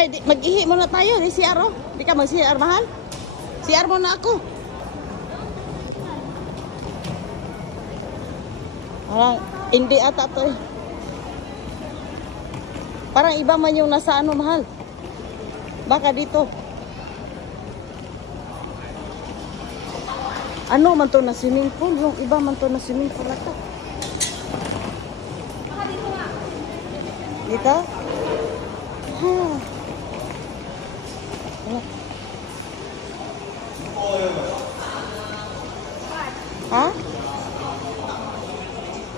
Ay, mag-ihi muna tayo. Di CR, oh. Di ka mag-CR, mahal? CR muna ako. Parang, hindi ata to eh. Parang iba man yung nasa ano, mahal. Baka dito. Ano man to na swimming pool? Yung iba man to na swimming pool ata. Dito? Ha. Wala. Ha?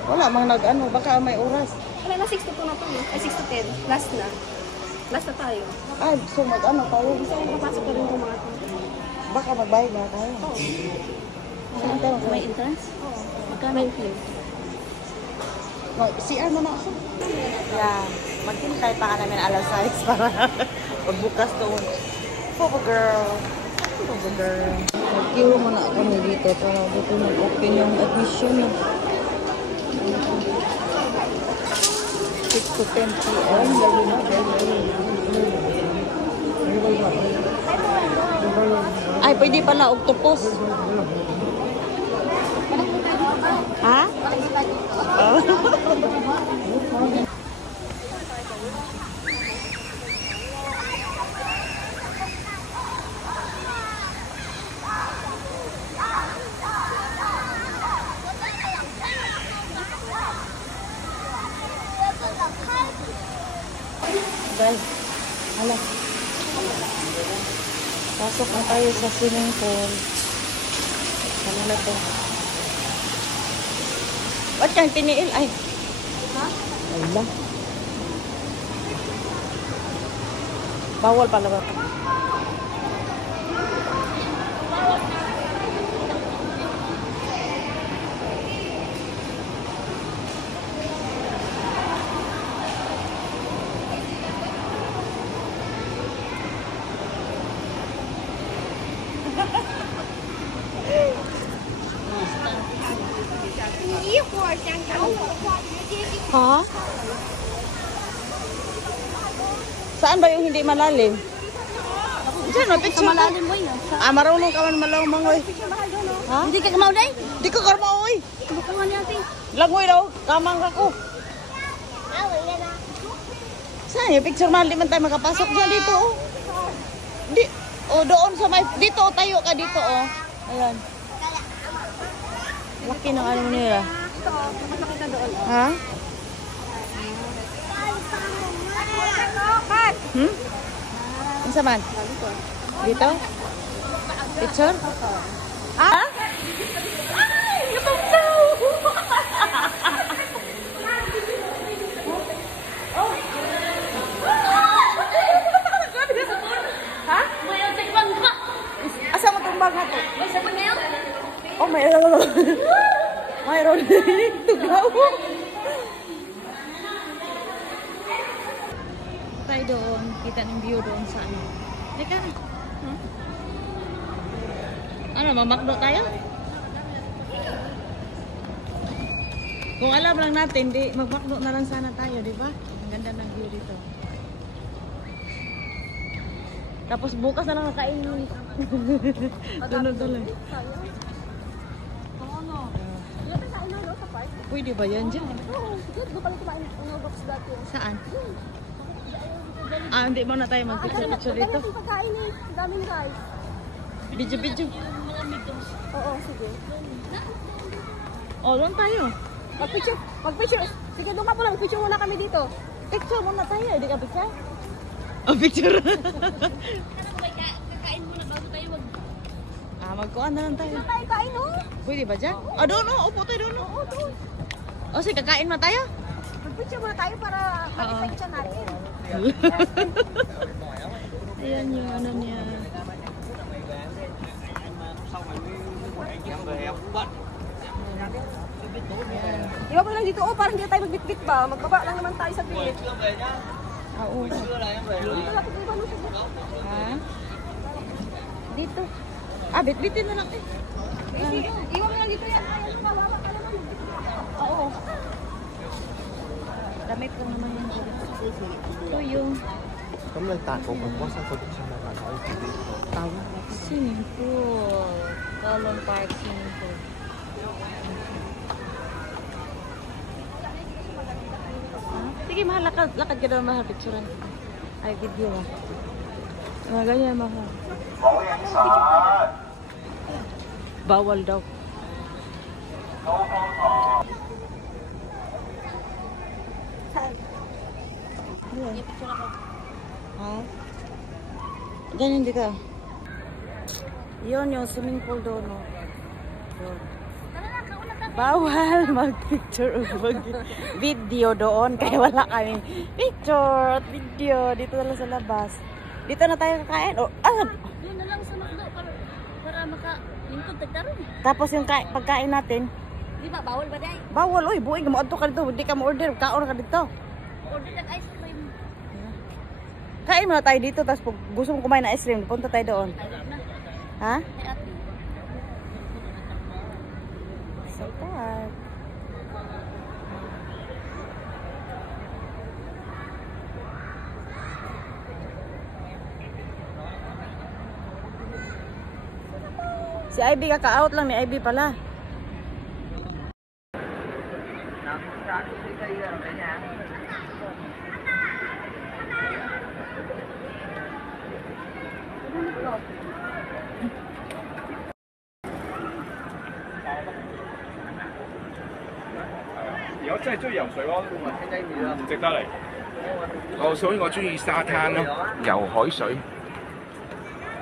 Wala mang nag-ano. Baka may oras. Wala na 6 to 2 na to. Ay 6 to 10. Last na. Last na tayo. Ay, so mag-ano tayo? Gusto ko papasok na rin yung mga to. Baka magbayad na tayo. Oo. Saan tayo? May entrance? Oo. Magkano yung fee? CR mo na ako. Yeah. Maghintay pa ka namin alas 6 para pagbukas doon. Popo girl. Popo girl. Mag-queue mo na kami dito para dito mag-open yung admission na. 6 to 10 p.m. Ay, pwede pala octopus. Ha? Oh. Guys, hala. Pasok na tayo sa swimming pool. Ano na to? Ba't kang tiniil? Ay. Ha? Wala. Bawal pala ba? Ha? Saan ba yung hindi malalim? Diyan, no, picture Sa malalim mo yun. marunong ka man malawang oy. Ha? Hindi ka kamaw day? Di ko karma oy. Bukungan niya ate. Langoy daw, kamang ka ko. Saan yung picture malalim man tayo makapasok dyan dito oh. Di, oh doon sa may, dito oh, tayo ka dito oh. Ayan. Laki ng ano nila. Ito, makasakit ka doon. Ha? Hmm? Ano man? Dito? Picture? Ha? Ay! Natugtaw! Ha? Asa mo tumbang nga to? Oh, mayroon. Mayroon. Tuglaw. Tayo doon. Kita ng view doon sa ano. Teka na. Huh? Ano, mamakdo tayo? Kung alam lang natin, di magmakdo na lang sana tayo, di ba? Ang ganda ng view dito. Tapos bukas na lang kakainin. Tunod-tunod. Pwede ba yan dyan? Oo, doon pala kumain ng box dati. Saan? Ah, hindi mo na tayo mag-picture dito. Ang pagkain eh, daming guys. Video. Oo, sige. Oh, doon tayo. Mag-picture. Sige, doon ka po lang, picture muna kami dito. Picture muna tayo, hindi ka picture? Oh, picture. Kakain muna bago tayo mag... Magkuhan na lang tayo. Doon tayo kain, oh. Pwede ba dyan? Ah, doon, oh. Upo tayo doon, oh. Oo, doon. O, sige, kakain mo tayo? Mag-picture muna tayo para mag-effect siya natin. Ayan yung ano niya. Iba pa lang dito, oh, parang hindi tayo magbitbit ba? Magbaba lang naman tayo sa bit. Oo. Ha? Dito. Ah, bitbitin na lang eh. Iwan mo lang dito yan. Ayaw, kawawa ka naman. Oo. Damit ko naman yung ito yung 咁你大部分幫身嗰啲錢係咪可以自己Tawag. Swimming pool. Colon Park Swimming Pool. Sige, mahal. Lakad ka daw, mahal. Picturean. Ay, video ah. Mga ganyan, mahal. Bawal daw. Ha? Ganyan di ka. Yun yung swimming pool doon, no? Yun. Bawal mag-picture o mag-video doon. Kaya wala kami picture at video. Dito na lang sa labas. Dito na tayo kakain. O, Doon na lang sa McDo para makalingkod tagtaron. tapos yung pagkain natin, Di ba, bawal ba day? bawal. Uy, buhay. Maadto ka dito. Hindi ka ma-order. Kaon ka dito. Order ng ice cream. Kain muna tayo dito. Tapos pag gusto mo kumain ng ice cream, punta tayo doon. Ayun na. Ha? Ay, ate. Sa park. Si Ivy kaka-out lang ni Ivy pala.如果真係中意游水咯，值得嚟。哦，所以我中意沙灘咯，游海水。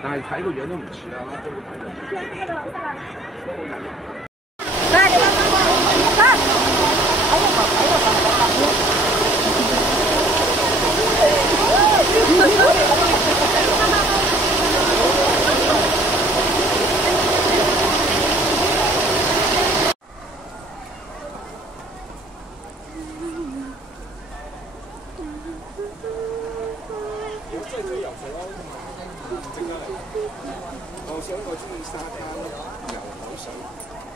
但係睇個樣都唔似啦。如果真係中意游水咯，值得嚟。我想我中意沙灘咯，游海水。